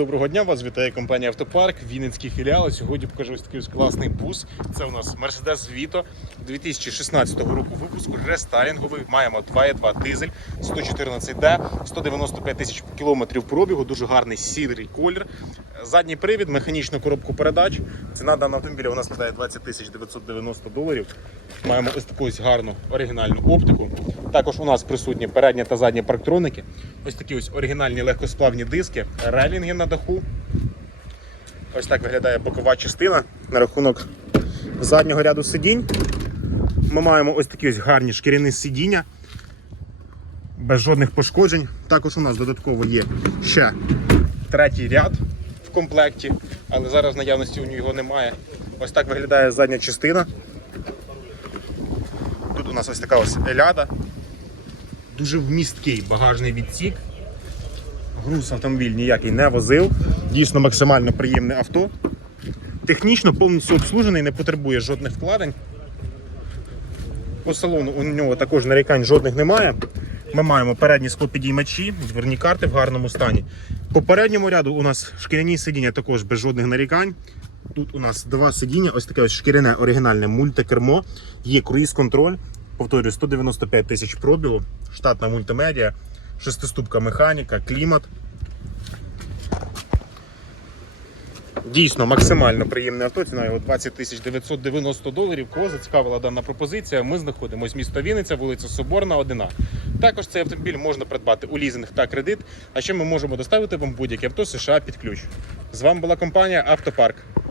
Доброго дня, вас вітає компанія Автопарк, Вінницький філіал. Сьогодні покажу ось такий ось класний бус. Це у нас Mercedes Vito 2016 року випуску, рестайлінговий. Маємо 2.2 дизель, 114D, 195 тисяч кілометрів пробігу, дуже гарний сірий колір. Задній привід, механічну коробку передач. Ціна даного автомобіля у нас складає 20 тисяч 990 доларів. Маємо ось таку ось гарну оригінальну оптику. Також у нас присутні передні та задні парктроники. Ось такі ось оригінальні легкосплавні диски, релінги на даху. Ось так виглядає бокова частина на рахунок заднього ряду сидінь. Ми маємо ось такі ось гарні шкіряні сидіння. Без жодних пошкоджень. Також у нас додатково є ще третій ряд в комплекті, але зараз наявності у нього немає. Ось так виглядає задня частина. Тут у нас ось така ось еляда. Дуже вмісткий багажний відсік. Груз автомобіль ніякий не возив. Дійсно максимально приємне авто. Технічно повністю обслужений, не потребує жодних вкладень. По салону у нього також нарікань жодних немає. Ми маємо передні склопідіймачі, дверні карти в гарному стані. По передньому ряду у нас шкіряні сидіння також без жодних нарікань. Тут у нас два сидіння, ось таке ось шкіряне оригінальне мультикермо. Є круїз-контроль. Повторюю, 195 тисяч пробігу, штатна мультимедіа, шестиступка механіка, клімат. Дійсно максимально приємне авто. Ціна його 20 тисяч 990 доларів. Кого зацікавила дана пропозиція? Ми знаходимося місто Вінниця, вулиця Соборна, 1. Також цей автомобіль можна придбати у лізинг та кредит. А ще ми можемо доставити вам будь-яке авто США під ключ. З вами була компанія Автопарк.